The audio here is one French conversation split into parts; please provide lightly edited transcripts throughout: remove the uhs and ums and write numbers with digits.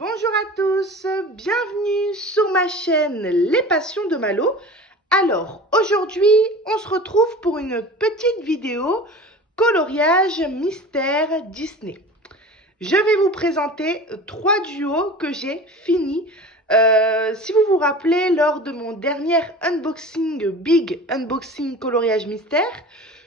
Bonjour à tous, bienvenue sur ma chaîne Les Passions de Malo. Alors, aujourd'hui, on se retrouve pour une petite vidéo coloriage mystère Disney. Je vais vous présenter 3 duos que j'ai finis. Si vous vous rappelez, lors de mon dernier unboxing, big unboxing coloriage mystère,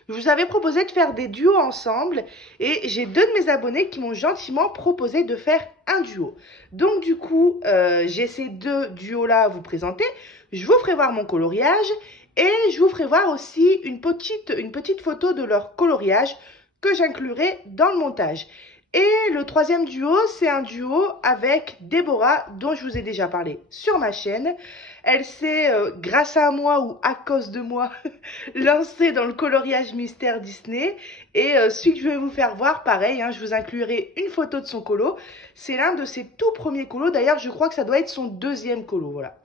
je vous avais proposé de faire des duos ensemble et j'ai 2 de mes abonnés qui m'ont gentiment proposé de faire un duo. Donc du coup, j'ai ces 2 duos-là à vous présenter. Je vous ferai voir mon coloriage et je vous ferai voir aussi une petite photo de leur coloriage que j'inclurai dans le montage. Et le 3e duo, c'est un duo avec Déborah, dont je vous ai déjà parlé sur ma chaîne. Elle s'est, grâce à moi ou à cause de moi, lancée dans le coloriage mystère Disney. Et celui que je vais vous faire voir, pareil, hein, je vous inclurai une photo de son colo. C'est l'un de ses tout premiers colos. D'ailleurs, je crois que ça doit être son 2e colo, voilà.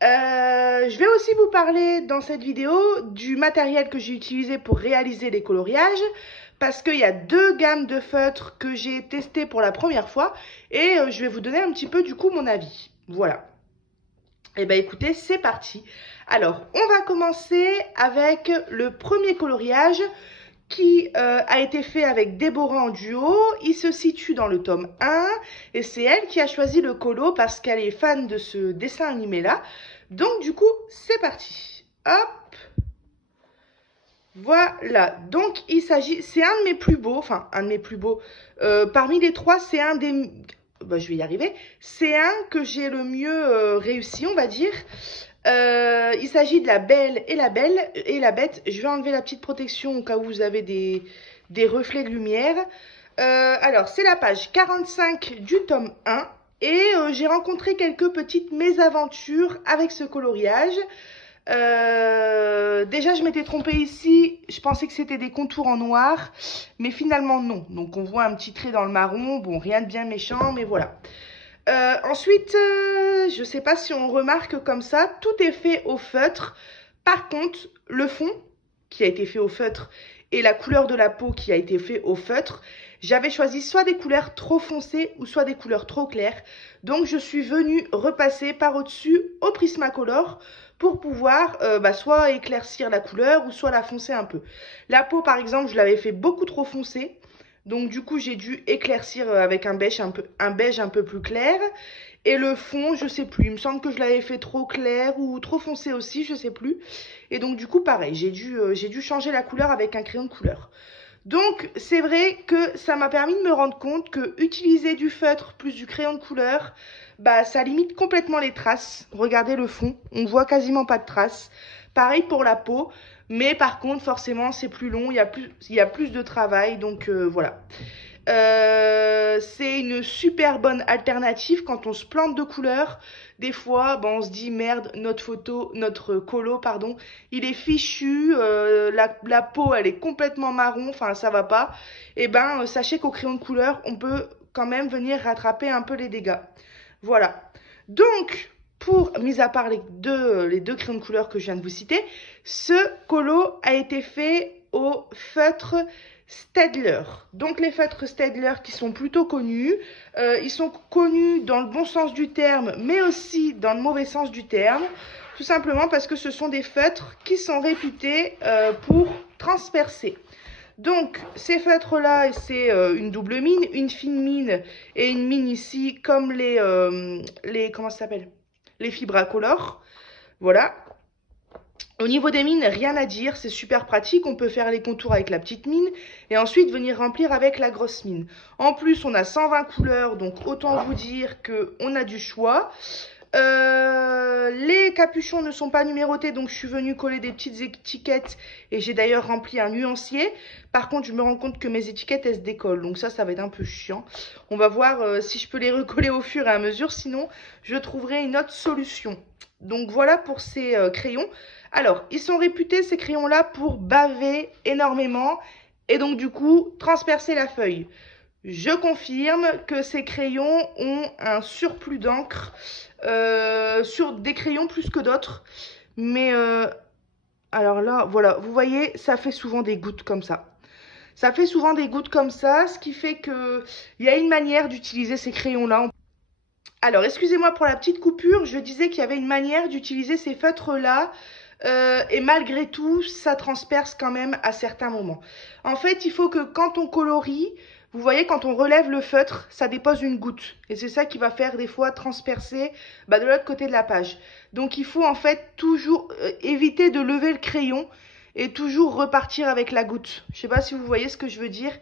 Je vais aussi vous parler dans cette vidéo du matériel que j'ai utilisé pour réaliser les coloriages. Parce qu'il y a 2 gammes de feutres que j'ai testé pour la première fois. Et je vais vous donner un petit peu du coup mon avis. Voilà. Et bien écoutez, c'est parti. Alors, on va commencer avec le premier coloriage qui a été fait avec Déborah en duo. Il se situe dans le tome 1 et c'est elle qui a choisi le colo parce qu'elle est fan de ce dessin animé là. Donc du coup, c'est parti. Hop. Voilà, donc il s'agit, c'est un de mes plus beaux, enfin un de mes plus beaux, parmi les 3, c'est un des, je vais y arriver, c'est un que j'ai le mieux réussi, on va dire. Il s'agit de La Belle et la Bête. Je vais enlever la petite protection au cas où vous avez des reflets de lumière. Alors, c'est la page 45 du tome 1 et j'ai rencontré quelques petites mésaventures avec ce coloriage. Déjà je m'étais trompée ici, je pensais que c'était des contours en noir, mais finalement non. Donc on voit un petit trait dans le marron, bon rien de bien méchant, mais voilà. Ensuite, je sais pas si on remarque comme ça, tout est fait au feutre. Par contre, le fond qui a été fait au feutre et la couleur de la peau qui a été fait au feutre, j'avais choisi soit des couleurs trop foncées ou soit des couleurs trop claires. Donc je suis venue repasser par au-dessus au Prismacolor pour pouvoir soit éclaircir la couleur ou soit la foncer un peu. La peau par exemple, je l'avais fait beaucoup trop foncée. Donc du coup, j'ai dû éclaircir avec un beige un peu plus clair. Et le fond, je sais plus. Il me semble que je l'avais fait trop clair ou trop foncé aussi, je sais plus. Et donc du coup, pareil, j'ai dû changer la couleur avec un crayon de couleur. Donc c'est vrai que ça m'a permis de me rendre compte que utiliser du feutre plus du crayon de couleur, ça limite complètement les traces. Regardez le fond, on ne voit quasiment pas de traces. Pareil pour la peau, mais par contre forcément c'est plus long, il y a plus de travail, donc voilà. C'est une super bonne alternative quand on se plante de couleurs. Des fois, on se dit merde, notre colo, pardon, il est fichu, la peau elle est complètement marron, enfin ça va pas. Et sachez qu'au crayon de couleur, on peut quand même venir rattraper un peu les dégâts. Voilà. Donc, mis à part les deux crayons de couleur que je viens de vous citer, ce colo a été fait au feutre Staedtler. Donc les feutres Staedtler qui sont plutôt connus, ils sont connus dans le bon sens du terme, mais aussi dans le mauvais sens du terme, tout simplement parce que ce sont des feutres qui sont réputés pour transpercer. Donc ces feutres-là, c'est une double mine, une fine mine et une mine ici, comme comment ça s'appelle, les Fibracolor. Voilà. Au niveau des mines, rien à dire, c'est super pratique, on peut faire les contours avec la petite mine et ensuite venir remplir avec la grosse mine. En plus, on a 120 couleurs, donc autant vous dire qu'on a du choix. Les capuchons ne sont pas numérotés, donc je suis venue coller des petites étiquettes et j'ai d'ailleurs rempli un nuancier. Par contre, je me rends compte que mes étiquettes, elles se décollent, donc ça va être un peu chiant. On va voir si je peux les recoller au fur et à mesure, sinon je trouverai une autre solution. Donc voilà pour ces crayons. Alors, ils sont réputés, ces crayons-là, pour baver énormément et donc du coup, transpercer la feuille. Je confirme que ces crayons ont un surplus d'encre sur des crayons plus que d'autres. Mais alors là, voilà, vous voyez, ça fait souvent des gouttes comme ça. Ça fait souvent des gouttes comme ça, ce qui fait qu'il y a une manière d'utiliser ces crayons-là. Alors, excusez-moi pour la petite coupure, je disais qu'il y avait une manière d'utiliser ces feutres-là, et malgré tout, ça transperce quand même à certains moments. En fait, il faut que quand on colorie, vous voyez, quand on relève le feutre, ça dépose une goutte. Et c'est ça qui va faire des fois transpercer de l'autre côté de la page. Donc, il faut en fait toujours éviter de lever le crayon et toujours repartir avec la goutte. Je ne sais pas si vous voyez ce que je veux dire.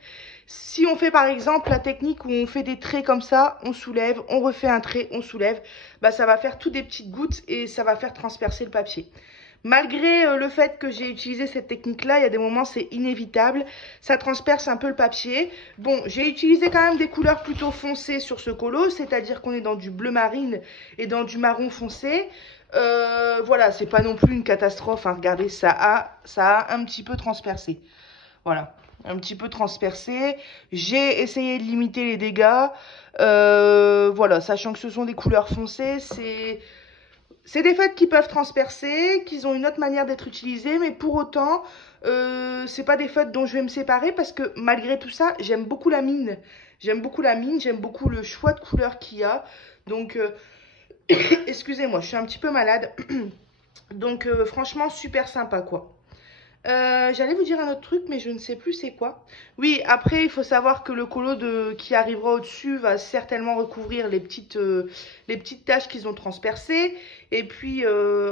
Si on fait par exemple la technique où on fait des traits comme ça, on soulève, on refait un trait, on soulève, ça va faire toutes des petites gouttes et ça va faire transpercer le papier. Malgré le fait que j'ai utilisé cette technique-là, il y a des moments c'est inévitable, ça transperce un peu le papier. Bon, j'ai utilisé quand même des couleurs plutôt foncées sur ce colo, c'est-à-dire qu'on est dans du bleu marine et dans du marron foncé. Voilà, c'est pas non plus une catastrophe, hein. Regardez, ça a un petit peu transpercé. Voilà, un petit peu transpercé. J'ai essayé de limiter les dégâts. Voilà, sachant que ce sont des couleurs foncées, c'est des feutres qui peuvent transpercer, qu'ils ont une autre manière d'être utilisés, mais pour autant, c'est pas des feutres dont je vais me séparer parce que malgré tout ça, j'aime beaucoup la mine. J'aime beaucoup la mine, j'aime beaucoup le choix de couleurs qu'il y a. Donc, excusez-moi, je suis un petit peu malade. Donc, franchement, super sympa, quoi. J'allais vous dire un autre truc, mais je ne sais plus c'est quoi. Oui, après, il faut savoir que le colo qui arrivera au-dessus va certainement recouvrir les petites taches qu'ils ont transpercées. Et puis,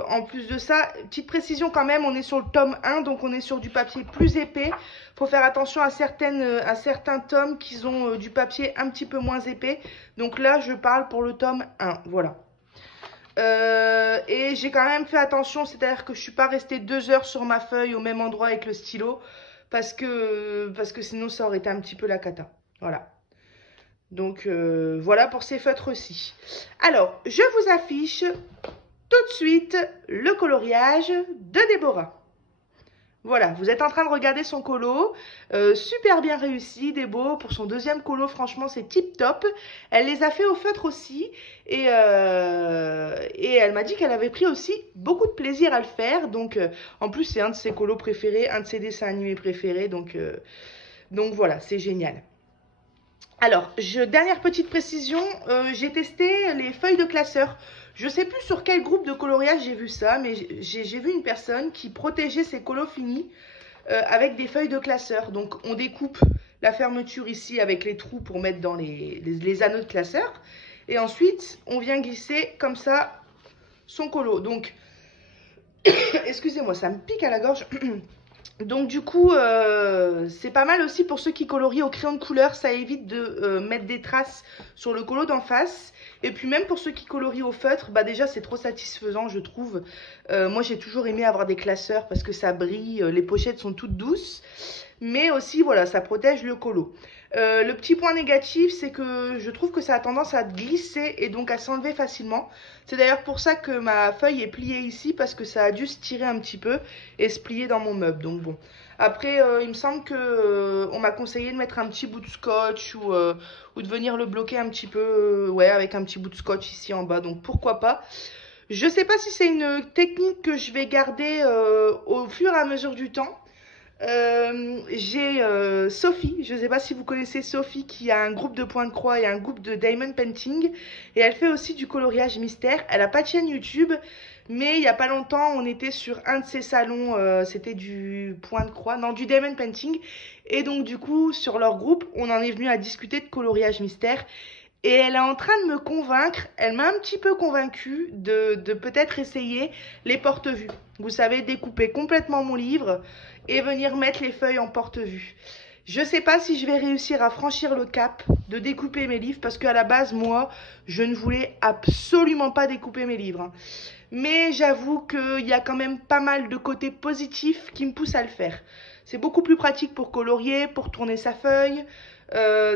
en plus de ça, petite précision quand même, on est sur le tome 1, donc on est sur du papier plus épais. Il faut faire attention à certains tomes qui ont du papier un petit peu moins épais. Donc là, je parle pour le tome 1, voilà. Et j'ai quand même fait attention, c'est-à-dire que je suis pas restée 2 heures sur ma feuille au même endroit avec le stylo parce que sinon ça aurait été un petit peu la cata. Voilà. Donc voilà pour ces feutres-ci. Alors, je vous affiche tout de suite le coloriage de Déborah. Voilà, vous êtes en train de regarder son colo, super bien réussi, Débo, pour son deuxième colo, franchement c'est tip top. Elle les a fait au feutre aussi, et elle m'a dit qu'elle avait pris aussi beaucoup de plaisir à le faire, donc en plus c'est un de ses colos préférés, un de ses dessins animés préférés, donc voilà, c'est génial. Alors, dernière petite précision, j'ai testé les feuilles de classeur. Je ne sais plus sur quel groupe de coloriage j'ai vu ça, mais j'ai vu une personne qui protégeait ses colos finis avec des feuilles de classeur. Donc, on découpe la fermeture ici avec les trous pour mettre dans les anneaux de classeur. Et ensuite, on vient glisser comme ça son colo. Donc, excusez-moi, ça me pique à la gorge. Donc du coup, c'est pas mal aussi pour ceux qui colorient au crayon de couleur, ça évite de mettre des traces sur le colo d'en face. Et puis même pour ceux qui colorient au feutre, déjà c'est trop satisfaisant je trouve. Moi j'ai toujours aimé avoir des classeurs parce que ça brille, les pochettes sont toutes douces. Mais aussi voilà, ça protège le colo. Le petit point négatif, c'est que je trouve que ça a tendance à glisser et donc à s'enlever facilement. C'est d'ailleurs pour ça que ma feuille est pliée ici, parce que ça a dû se tirer un petit peu et se plier dans mon meuble. Donc bon. Après, il me semble que on m'a conseillé de mettre un petit bout de scotch ou de venir le bloquer un petit peu, ouais, avec un petit bout de scotch ici en bas. Donc pourquoi pas. Je sais pas si c'est une technique que je vais garder au fur et à mesure du temps. J'ai Sophie, je ne sais pas si vous connaissez Sophie, qui a un groupe de point de croix et un groupe de diamond painting, et elle fait aussi du coloriage mystère. Elle n'a pas de chaîne YouTube, mais il n'y a pas longtemps on était sur un de ses salons, c'était du point de croix, non, du diamond painting, et donc du coup sur leur groupe on en est venu à discuter de coloriage mystère. Et elle est en train de me convaincre, elle m'a un petit peu convaincue de peut-être essayer les porte-vues. Vous savez, découper complètement mon livre et venir mettre les feuilles en porte-vue. Je ne sais pas si je vais réussir à franchir le cap de découper mes livres parce qu'à la base, moi, je ne voulais absolument pas découper mes livres, hein. Mais j'avoue qu'il y a quand même pas mal de côtés positifs qui me poussent à le faire. C'est beaucoup plus pratique pour colorier, pour tourner sa feuille.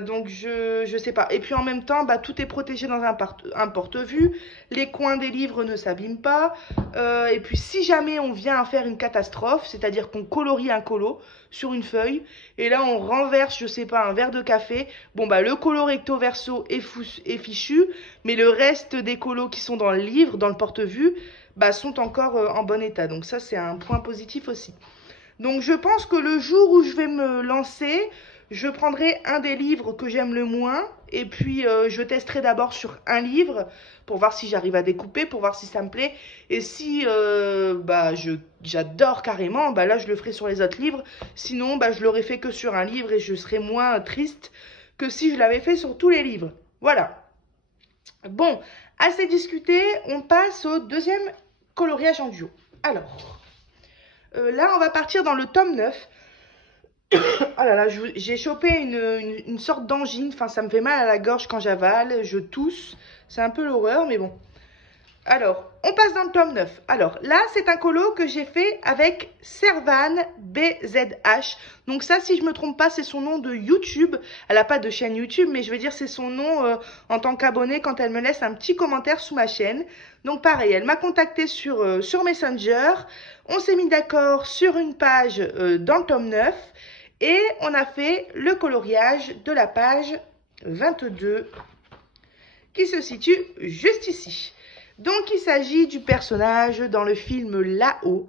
Donc je sais pas. Et puis en même temps, tout est protégé dans un porte-vue. Les coins des livres ne s'abîment pas. Et puis si jamais on vient à faire une catastrophe, c'est-à-dire qu'on colorie un colo sur une feuille, et là on renverse, je sais pas, un verre de café, le colo recto verso est fichu, mais le reste des colos qui sont dans le livre, dans le porte-vue, sont encore en bon état. Donc ça c'est un point positif aussi. Donc je pense que le jour où je vais me lancer, je prendrai un des livres que j'aime le moins Et puis, je testerai d'abord sur un livre pour voir si j'arrive à découper, pour voir si ça me plaît. Et si j'adore carrément, bah là, je le ferai sur les autres livres. Sinon, bah, je l'aurais fait que sur un livre et je serais moins triste que si je l'avais fait sur tous les livres. Voilà. Bon, assez discuté, on passe au deuxième coloriage en duo. Alors, là, on va partir dans le tome 9. Oh là là, j'ai chopé une sorte d'angine, enfin ça me fait mal à la gorge quand j'avale, je tousse, c'est un peu l'horreur, mais bon. Alors, on passe dans le tome 9. Alors, là, c'est un colo que j'ai fait avec Servane BZH. Donc ça, si je me trompe pas, c'est son nom de YouTube. Elle n'a pas de chaîne YouTube, mais je veux dire, c'est son nom en tant qu'abonné quand elle me laisse un petit commentaire sous ma chaîne. Donc pareil, elle m'a contacté sur Messenger. On s'est mis d'accord sur une page dans le tome 9. Et on a fait le coloriage de la page 22 qui se situe juste ici. Donc, il s'agit du personnage dans le film Là-haut.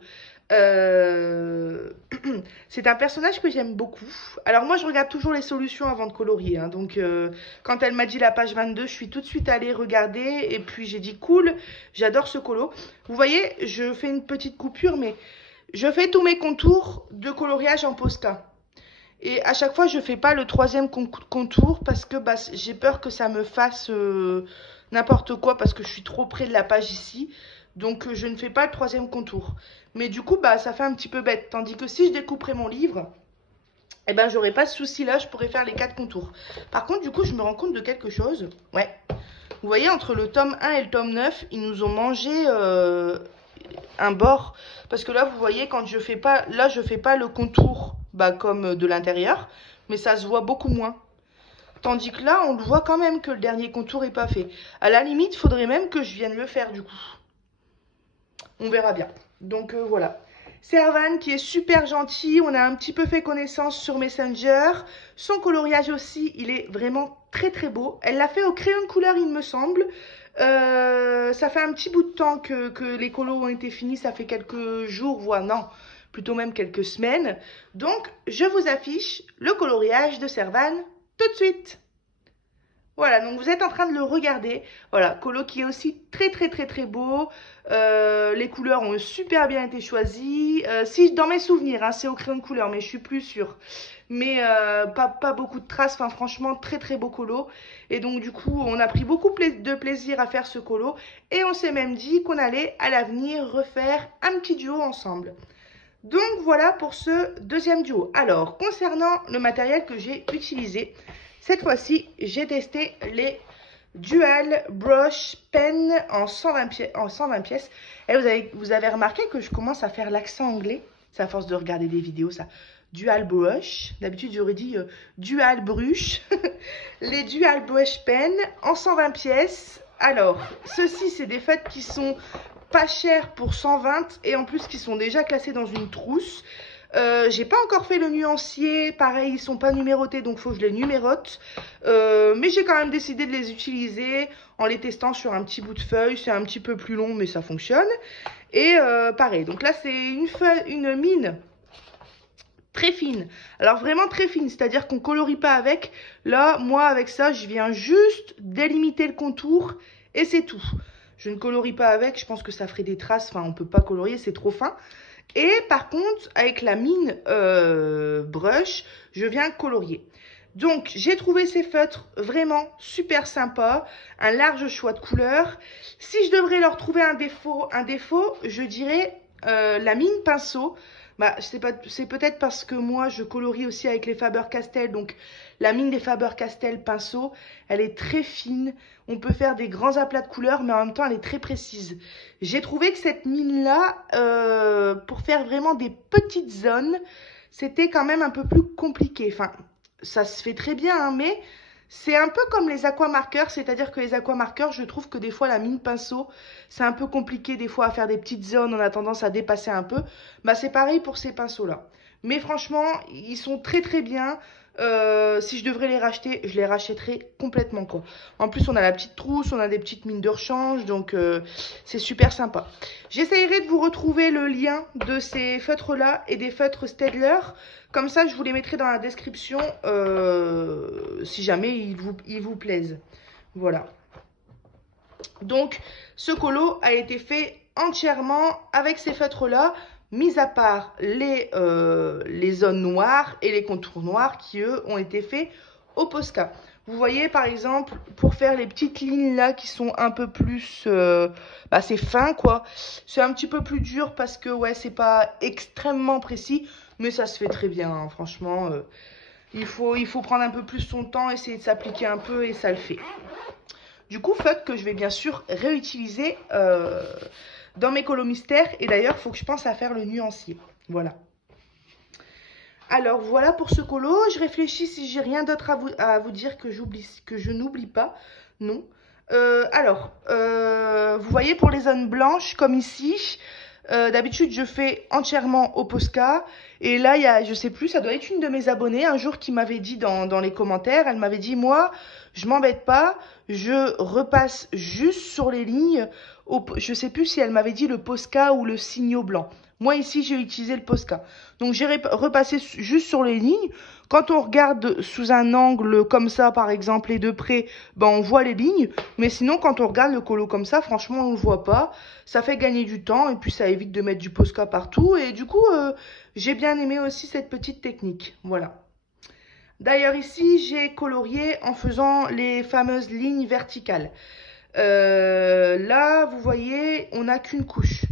C'est un personnage que j'aime beaucoup. Alors, moi, je regarde toujours les solutions avant de colorier. Hein. Donc, quand elle m'a dit la page 22, je suis tout de suite allée regarder. Et puis, j'ai dit, cool, j'adore ce colo. Vous voyez, je fais une petite coupure, mais je fais tous mes contours de coloriage en Posca. Et à chaque fois, je ne fais pas le troisième contour parce que bah, j'ai peur que ça me fasse n'importe quoi parce que je suis trop près de la page ici. Donc, je ne fais pas le troisième contour. Mais du coup, bah, ça fait un petit peu bête. Tandis que si je découperais mon livre, eh ben, j'aurais pas ce souci-là. Je pourrais faire les 4 contours. Par contre, du coup, je me rends compte de quelque chose. Ouais. Vous voyez, entre le tome 1 et le tome 9, ils nous ont mangé un bord. Parce que là, vous voyez, quand je fais pas... Là, je fais pas le contour bah, comme de l'intérieur. Mais ça se voit beaucoup moins. Tandis que là, on le voit quand même que le dernier contour n'est pas fait. À la limite, il faudrait même que je vienne le faire du coup. On verra bien. Donc voilà. Servane qui est super gentil. On a un petit peu fait connaissance sur Messenger. Son coloriage aussi, il est vraiment très très beau. Elle l'a fait au crayon de couleur, il me semble. Ça fait un petit bout de temps que les colos ont été finis. Ça fait quelques jours, voire non, plutôt même quelques semaines. Donc, je vous affiche le coloriage de Servane tout de suite. Voilà, donc vous êtes en train de le regarder. Voilà, colo qui est aussi très très très très beau. Les couleurs ont super bien été choisies. Si dans mes souvenirs, hein, c'est au crayon de couleur, mais je suis plus sûre. Mais pas beaucoup de traces, enfin franchement très très beau colo. Et donc du coup, on a pris beaucoup de plaisir à faire ce colo. Et on s'est même dit qu'on allait à l'avenir refaire un petit duo ensemble. Donc voilà pour ce deuxième duo. Alors, concernant le matériel que j'ai utilisé, cette fois-ci, j'ai testé les Dual Brush Pen en 120 pièces. Et vous avez remarqué que je commence à faire l'accent anglais. C'est à force de regarder des vidéos, ça. Dual Brush. D'habitude, j'aurais dit Dual Brush. Les Dual Brush Pen en 120 pièces. Alors, ceux-ci, c'est des feutres qui sont pas chers pour 120 et en plus qui sont déjà classés dans une trousse. J'ai pas encore fait le nuancier, pareil ils sont pas numérotés donc faut que je les numérote, mais j'ai quand même décidé de les utiliser en les testant sur un petit bout de feuille. C'est un petit peu plus long mais ça fonctionne. Et pareil, donc là c'est une mine très fine, alors vraiment très fine, c'est à dire qu'on colorie pas avec. Là moi avec ça je viens juste délimiter le contour et c'est tout. Je ne colorie pas avec, je pense que ça ferait des traces, enfin on peut pas colorier, c'est trop fin. Et par contre, avec la mine brush, je viens colorier. Donc, j'ai trouvé ces feutres vraiment super sympas, un large choix de couleurs. Si je devrais leur trouver un défaut, je dirais la mine pinceau. Bah, c'est peut-être parce que moi, je colorie aussi avec les Faber-Castell. Donc, la mine des Faber-Castell pinceau, elle est très fine. On peut faire des grands aplats de couleurs, mais en même temps, elle est très précise. J'ai trouvé que cette mine-là, pour faire vraiment des petites zones, c'était quand même un peu plus compliqué. Enfin, ça se fait très bien, hein, mais c'est un peu comme les aquamarqueurs, c'est-à-dire que les aquamarqueurs, je trouve que des fois la mine pinceau, c'est un peu compliqué des fois à faire des petites zones, on a tendance à dépasser un peu. Bah c'est pareil pour ces pinceaux-là. Mais franchement, ils sont très très bien. Si je devrais les racheter, je les rachèterais complètement, quoi. En plus, on a la petite trousse, on a des petites mines de rechange, donc c'est super sympa. J'essayerai de vous retrouver le lien de ces feutres-là et des feutres Staedtler. Comme ça, je vous les mettrai dans la description si jamais ils vous plaisent. Voilà. Donc, ce colo a été fait entièrement avec ces feutres-là, mis à part les zones noires et les contours noirs qui, eux, ont été faits au Posca. Vous voyez, par exemple, pour faire les petites lignes là qui sont un peu plus... c'est fin, quoi. C'est un petit peu plus dur parce que, ouais, c'est pas extrêmement précis, mais ça se fait très bien, hein, franchement. Il faut prendre un peu plus son temps, essayer de s'appliquer un peu et ça le fait. Du coup, feutre que je vais bien sûr réutiliser dans mes colos mystères. Et d'ailleurs, il faut que je pense à faire le nuancier. Voilà. Alors, voilà pour ce colo. Je réfléchis si j'ai rien d'autre à vous dire que je n'oublie pas. Non. Vous voyez pour les zones blanches, comme ici, d'habitude, je fais entièrement au Posca. Et là, il y a, je sais plus, ça doit être une de mes abonnées, un jour qui m'avait dit dans les commentaires, elle m'avait dit, moi, je m'embête pas, je repasse juste sur les lignes. Je sais plus si elle m'avait dit le Posca ou le Signo blanc. Moi, ici, j'ai utilisé le Posca. Donc, j'ai repassé juste sur les lignes. Quand on regarde sous un angle comme ça, par exemple, et de près, ben, on voit les lignes. Mais sinon, quand on regarde le colo comme ça, franchement, on ne le voit pas. Ça fait gagner du temps et puis ça évite de mettre du Posca partout. Et du coup, j'ai bien aimé aussi cette petite technique. Voilà. D'ailleurs, ici, j'ai colorié en faisant les fameuses lignes verticales. Là, vous voyez, on n'a qu'une couche.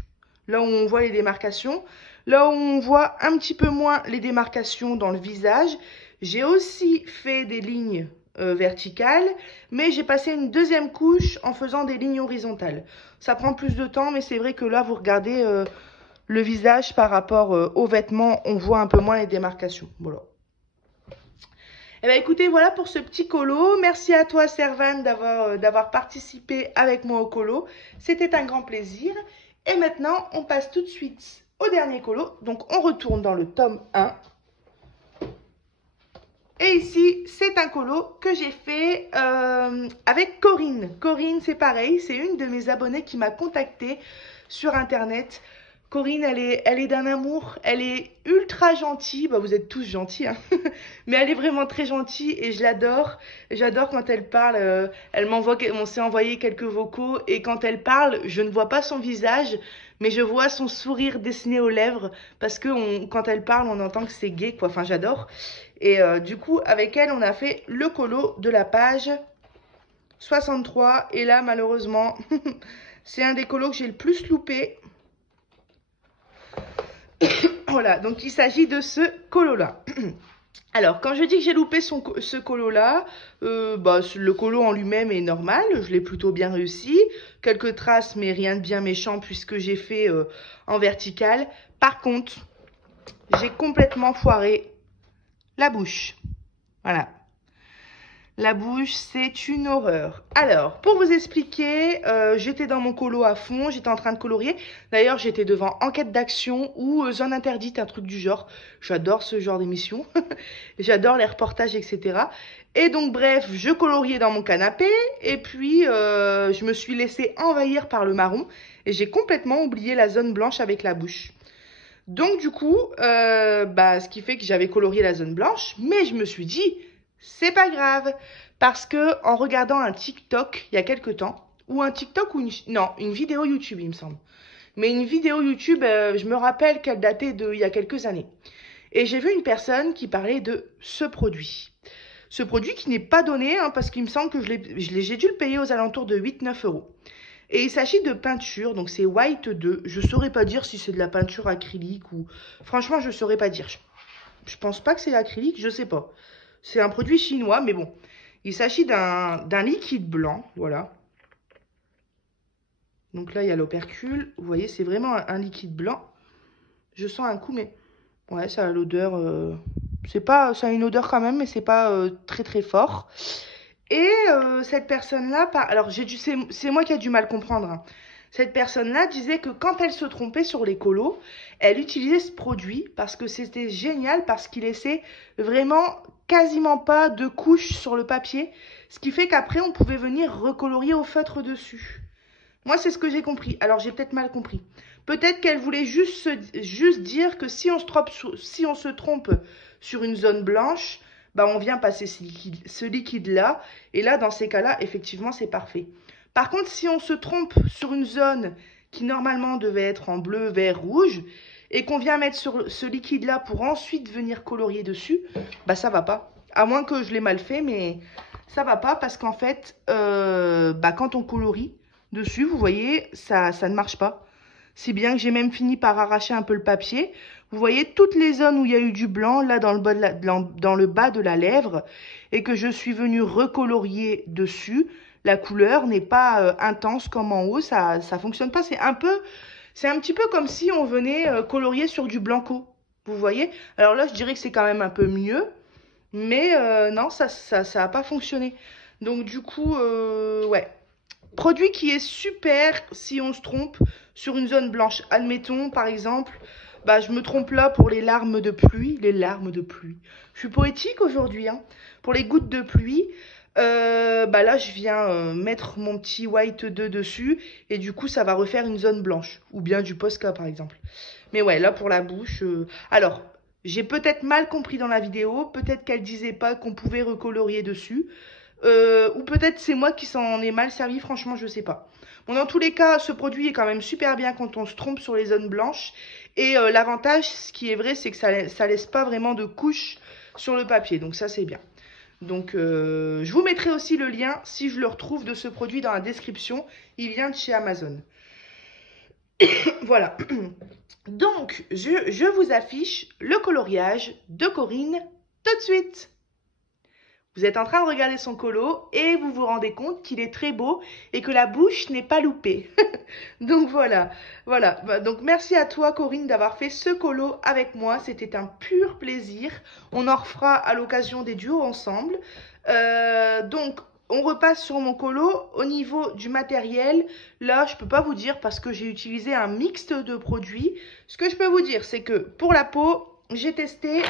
Là où on voit les démarcations. Là où on voit un petit peu moins les démarcations dans le visage. J'ai aussi fait des lignes verticales, mais j'ai passé une deuxième couche en faisant des lignes horizontales. Ça prend plus de temps, mais c'est vrai que là, vous regardez le visage par rapport aux vêtements, on voit un peu moins les démarcations. Voilà. Eh bien, écoutez, voilà pour ce petit colo. Merci à toi, Servan, d'avoir participé avec moi au colo. C'était un grand plaisir. Et maintenant, on passe tout de suite au dernier colo. Donc, on retourne dans le tome 1. Et ici, c'est un colo que j'ai fait avec Corinne. Corinne, c'est pareil, c'est une de mes abonnées qui m'a contactée sur Internet. Corinne, elle est d'un amour, elle est ultra gentille. Bah, vous êtes tous gentils, hein. Mais elle est vraiment très gentille et je l'adore. J'adore quand elle parle. On s'est envoyé quelques vocaux et quand elle parle, je ne vois pas son visage, mais je vois son sourire dessiné aux lèvres parce que quand elle parle, on entend que c'est gay, quoi. Enfin, j'adore. Et du coup, avec elle, on a fait le colo de la page 63. Et là, malheureusement, c'est un des colos que j'ai le plus loupé. Voilà, donc il s'agit de ce colo-là. Alors, quand je dis que j'ai loupé ce colo-là, le colo en lui-même est normal, je l'ai plutôt bien réussi. Quelques traces, mais rien de bien méchant puisque j'ai fait en vertical. Par contre, j'ai complètement foiré la bouche. Voilà. La bouche, c'est une horreur. Alors, pour vous expliquer, j'étais dans mon colo à fond, j'étais en train de colorier. D'ailleurs, j'étais devant Enquête d'action ou Zone interdite, un truc du genre. J'adore ce genre d'émission. J'adore les reportages, etc. Et donc, bref, je coloriais dans mon canapé. Et puis, je me suis laissée envahir par le marron. Et j'ai complètement oublié la zone blanche avec la bouche. Donc, du coup, ce qui fait que j'avais colorié la zone blanche. Mais je me suis dit... c'est pas grave, parce que en regardant un TikTok il y a quelques temps, ou un TikTok ou une vidéo YouTube il me semble. Mais une vidéo YouTube, je me rappelle qu'elle datait il y a quelques années. Et j'ai vu une personne qui parlait de ce produit. Ce produit qui n'est pas donné, hein, parce qu'il me semble que j'ai dû le payer aux alentours de 8-9 euros. Et il s'agit de peinture, donc c'est White 2. Je ne saurais pas dire si c'est de la peinture acrylique ou... franchement, je ne saurais pas dire. Je pense pas que c'est acrylique, je sais pas. C'est un produit chinois, mais bon. Il s'agit d'un liquide blanc, voilà. Donc là, il y a l'opercule. Vous voyez, c'est vraiment un liquide blanc. Je sens un coup, mais... ouais, ça a l'odeur... ça a une odeur quand même, mais c'est pas très très fort. Et cette personne-là... alors, c'est moi qui ai du mal comprendre, hein. Cette personne-là disait que quand elle se trompait sur les colos, elle utilisait ce produit parce que c'était génial, parce qu'il laissait vraiment quasiment pas de couches sur le papier, ce qui fait qu'après on pouvait venir recolorier au feutre dessus. Moi, c'est ce que j'ai compris. Alors, j'ai peut-être mal compris. Peut-être qu'elle voulait juste dire que si on se trompe sur une zone blanche, bah, on vient passer ce liquide-là. Et là, dans ces cas-là, effectivement, c'est parfait. Par contre, si on se trompe sur une zone qui normalement devait être en bleu, vert, rouge, et qu'on vient mettre sur ce liquide-là pour ensuite venir colorier dessus, bah, ça va pas. À moins que je l'ai mal fait, mais ça va pas parce qu'en fait, bah, quand on colorie dessus, vous voyez, ça ne marche pas. Si bien que j'ai même fini par arracher un peu le papier. Vous voyez toutes les zones où il y a eu du blanc, là dans le bas de la lèvre, et que je suis venue recolorier dessus. La couleur n'est pas intense comme en haut, ça fonctionne pas. C'est un petit peu comme si on venait colorier sur du blanco. Vous voyez? Alors là, je dirais que c'est quand même un peu mieux, mais non, ça a pas fonctionné. Donc du coup, ouais. Produit qui est super si on se trompe sur une zone blanche. Admettons, par exemple, bah, je me trompe là pour les larmes de pluie. Les larmes de pluie. Je suis poétique aujourd'hui, hein. Pour les gouttes de pluie, bah là, je viens mettre mon petit white 2 dessus. Et du coup, ça va refaire une zone blanche. Ou bien du Posca, par exemple. Mais ouais, là, pour la bouche... Alors, j'ai peut-être mal compris dans la vidéo. Peut-être qu'elle disait pas qu'on pouvait recolorier dessus. Ou peut-être c'est moi qui s'en ai mal servi, franchement je sais pas. Bon, dans tous les cas, ce produit est quand même super bien quand on se trompe sur les zones blanches. Et l'avantage, ce qui est vrai, c'est que ça laisse pas vraiment de couches sur le papier. Donc ça c'est bien. Donc je vous mettrai aussi le lien, si je le retrouve, de ce produit dans la description. Il vient de chez Amazon. Voilà. Donc je vous affiche le coloriage de Corinne tout de suite. Vous êtes en train de regarder son colo et vous vous rendez compte qu'il est très beau et que la bouche n'est pas loupée. Donc voilà. Bah, donc merci à toi Corinne d'avoir fait ce colo avec moi. C'était un pur plaisir. On en refera à l'occasion des duos ensemble. Donc on repasse sur mon colo. Au niveau du matériel, là je peux pas vous dire parce que j'ai utilisé un mixte de produits. Ce que je peux vous dire, c'est que pour la peau, j'ai testé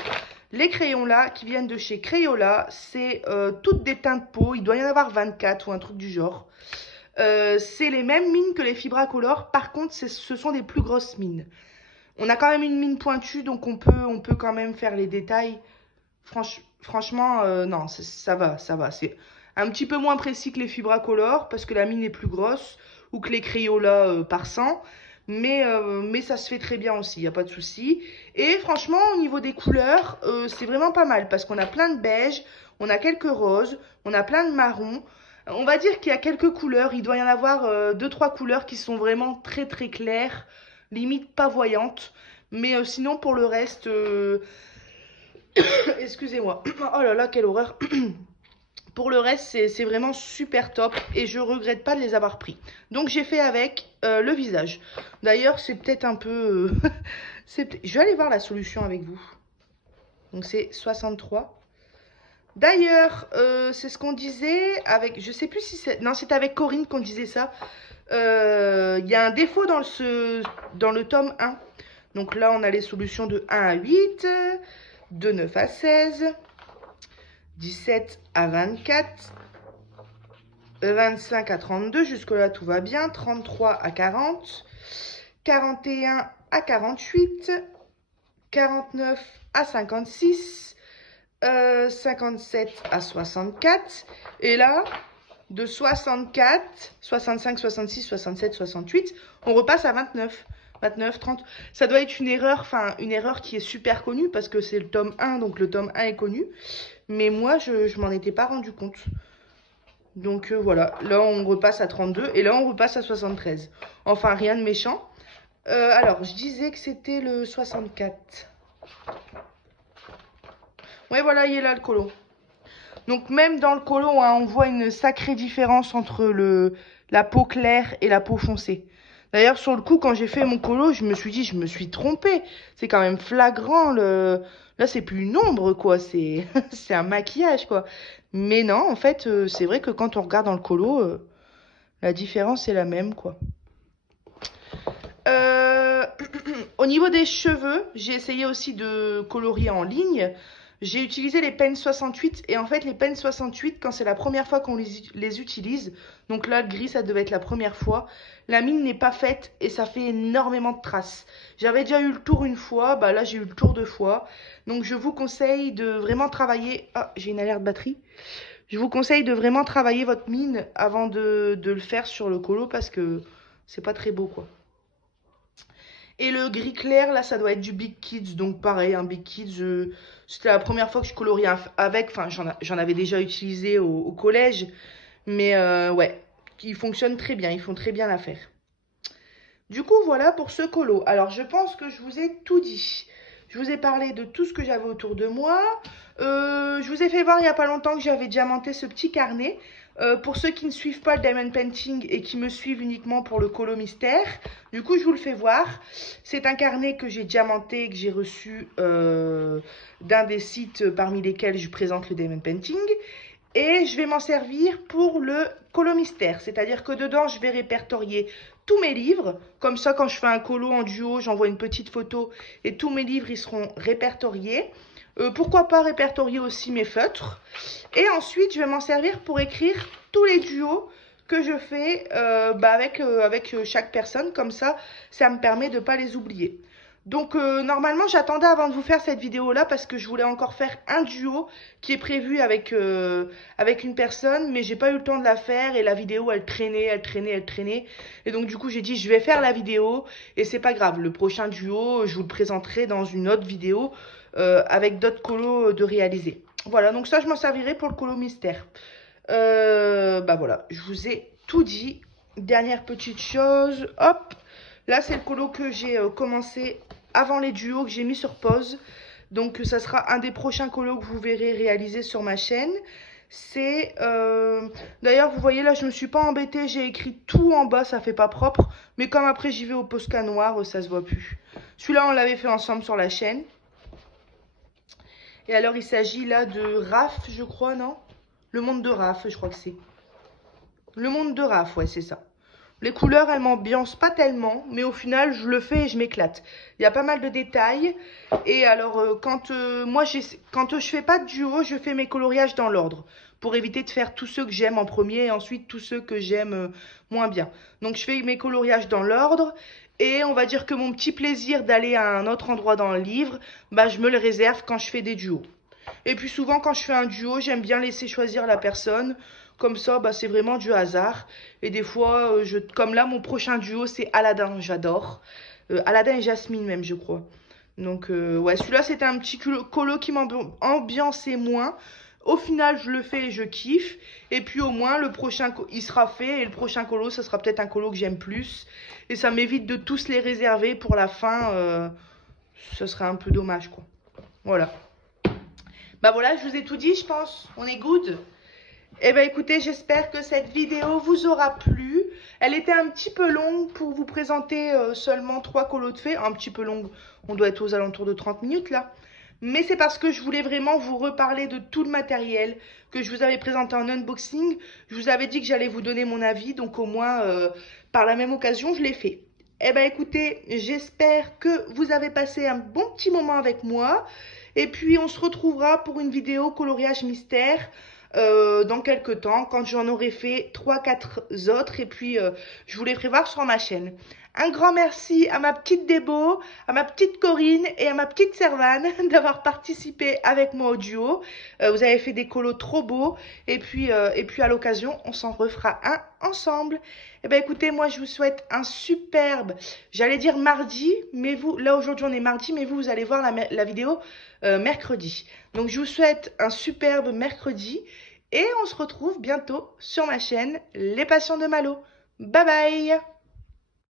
les crayons là qui viennent de chez Crayola. C'est toutes des teintes peau. Il doit y en avoir 24 ou un truc du genre. C'est les mêmes mines que les Fibracolor. Par contre, ce sont des plus grosses mines. On a quand même une mine pointue, donc on peut quand même faire les détails. Franchement, non, ça va. C'est un petit peu moins précis que les Fibracolor parce que la mine est plus grosse ou que les Crayola par 100. Mais ça se fait très bien aussi, il n'y a pas de souci. Et franchement, au niveau des couleurs, c'est vraiment pas mal parce qu'on a plein de beige, on a quelques roses, on a plein de marron. On va dire qu'il y a quelques couleurs, il doit y en avoir 2-3 couleurs qui sont vraiment très très claires, limite pas voyantes. Mais sinon, pour le reste, excusez-moi, oh là là, quelle horreur. Pour le reste, c'est vraiment super top et je regrette pas de les avoir pris. Donc j'ai fait avec le visage. D'ailleurs, c'est peut-être un peu... je vais aller voir la solution avec vous. Donc c'est 63. D'ailleurs, c'est ce qu'on disait avec... Je sais plus si c'est... Non, c'est avec Corinne qu'on disait ça. Il y a un défaut dans le tome 1. Donc là, on a les solutions de 1 à 8, de 9 à 16... 17 à 24, 25 à 32, jusque-là tout va bien, 33 à 40, 41 à 48, 49 à 56, 57 à 64, et là, de 64, 65, 66, 67, 68, on repasse à 29. 29, 30, ça doit être une erreur qui est super connue parce que c'est le tome 1, donc le tome 1 est connu. Mais moi, je m'en étais pas rendu compte. Donc voilà, là on repasse à 32 et là on repasse à 73. Enfin, rien de méchant. Alors, je disais que c'était le 64. Ouais, voilà, il est là le colo. Donc même dans le colo, hein, on voit une sacrée différence entre la peau claire et la peau foncée. D'ailleurs, sur le coup, quand j'ai fait mon colo, je me suis dit, je me suis trompée. C'est quand même flagrant. Là, c'est plus une ombre, quoi. C'est un maquillage, quoi. Mais non, en fait, c'est vrai que quand on regarde dans le colo, la différence est la même, quoi. Au niveau des cheveux, j'ai essayé aussi de colorier en ligne. J'ai utilisé les Pen 68 et en fait les Pen 68 quand c'est la première fois qu'on les utilise, donc là le gris ça devait être la première fois, la mine n'est pas faite et ça fait énormément de traces. J'avais déjà eu le tour une fois, bah là j'ai eu le tour 2 fois, donc je vous conseille de vraiment travailler... Ah, j'ai une alerte batterie. Je vous conseille de vraiment travailler votre mine avant de le faire sur le colo parce que c'est pas très beau quoi. Et le gris clair, là, ça doit être du Big Kids. Donc, pareil, un Big Kids, c'était la première fois que je coloriais avec. Enfin, j'en avais déjà utilisé au collège. Mais ouais, ils fonctionnent très bien. Ils font très bien l'affaire. Du coup, voilà pour ce colo. Alors, je pense que je vous ai tout dit. Je vous ai parlé de tout ce que j'avais autour de moi. Je vous ai fait voir il n'y a pas longtemps que j'avais diamanté ce petit carnet. Pour ceux qui ne suivent pas le Diamond Painting et qui me suivent uniquement pour le colo mystère, du coup, je vous le fais voir. C'est un carnet que j'ai diamanté, que j'ai reçu d'un des sites parmi lesquels je présente le Diamond Painting. Et je vais m'en servir pour le colo mystère. C'est-à-dire que dedans, je vais répertorier tous mes livres. Comme ça, quand je fais un colo en duo, j'envoie une petite photo et tous mes livres, ils seront répertoriés. Pourquoi pas répertorier aussi mes feutres. Et ensuite, je vais m'en servir pour écrire tous les duos que je fais avec chaque personne. Comme ça me permet de ne pas les oublier. Donc normalement j'attendais avant de vous faire cette vidéo là parce que je voulais encore faire un duo qui est prévu avec une personne, mais j'ai pas eu le temps de la faire et la vidéo elle traînait et donc du coup j'ai dit je vais faire la vidéo et c'est pas grave, le prochain duo je vous le présenterai dans une autre vidéo avec d'autres colos de réaliser. Voilà, donc ça je m'en servirai pour le colo mystère. Bah voilà, je vous ai tout dit. Dernière petite chose, hop, là c'est le colo que j'ai commencé avant les duos, que j'ai mis sur pause. Donc ça sera un des prochains colos que vous verrez réaliser sur ma chaîne. C'est d'ailleurs vous voyez là je me suis pas embêtée, j'ai écrit tout en bas, ça fait pas propre. Mais comme après j'y vais au Posca noir, ça se voit plus. Celui-là on l'avait fait ensemble sur la chaîne. Et alors il s'agit là de Raph, je crois, non? Le monde de Raph, je crois que c'est. Le monde de Raph, ouais c'est ça. Les couleurs, elles m'ambiancent pas tellement, mais au final, je le fais et je m'éclate. Il y a pas mal de détails. Et alors, quand je fais pas de duo, je fais mes coloriages dans l'ordre. Pour éviter de faire tous ceux que j'aime en premier et ensuite tous ceux que j'aime moins bien. Donc, je fais mes coloriages dans l'ordre. Et on va dire que mon petit plaisir d'aller à un autre endroit dans le livre, bah, je me le réserve quand je fais des duos. Et puis souvent, quand je fais un duo, j'aime bien laisser choisir la personne. Comme ça, bah, c'est vraiment du hasard. Et des fois, comme là, mon prochain duo, c'est Aladdin. J'adore. Aladdin et Jasmine même, je crois. Donc, ouais, celui-là, c'était un petit colo qui m'ambiançait moins. Au final, je le fais et je kiffe. Et puis, au moins, le prochain, il sera fait. Et le prochain colo, ça sera peut-être un colo que j'aime plus. Et ça m'évite de tous les réserver pour la fin. Ce serait un peu dommage, quoi. Voilà. Bah voilà, je vous ai tout dit, je pense. On est good. Eh bien écoutez, j'espère que cette vidéo vous aura plu. Elle était un petit peu longue pour vous présenter seulement 3 colos de fées. Un petit peu longue, on doit être aux alentours de 30 minutes là. Mais c'est parce que je voulais vraiment vous reparler de tout le matériel que je vous avais présenté en unboxing. Je vous avais dit que j'allais vous donner mon avis, donc au moins par la même occasion, je l'ai fait. Eh bien écoutez, j'espère que vous avez passé un bon petit moment avec moi. Et puis on se retrouvera pour une vidéo coloriage mystère. Dans quelques temps, quand j'en aurai fait 3-4 autres, et puis je vous les ferai voir sur ma chaîne. Un grand merci à ma petite Débo, à ma petite Corinne et à ma petite Servane d'avoir participé avec moi au duo. Vous avez fait des colos trop beaux, et puis à l'occasion, on s'en refera un ensemble. Eh bien écoutez, moi je vous souhaite un superbe, j'allais dire mardi, mais vous, là aujourd'hui on est mardi, mais vous allez voir la vidéo mercredi. Donc je vous souhaite un superbe mercredi. Et on se retrouve bientôt sur ma chaîne Les Passions de Malo. Bye bye!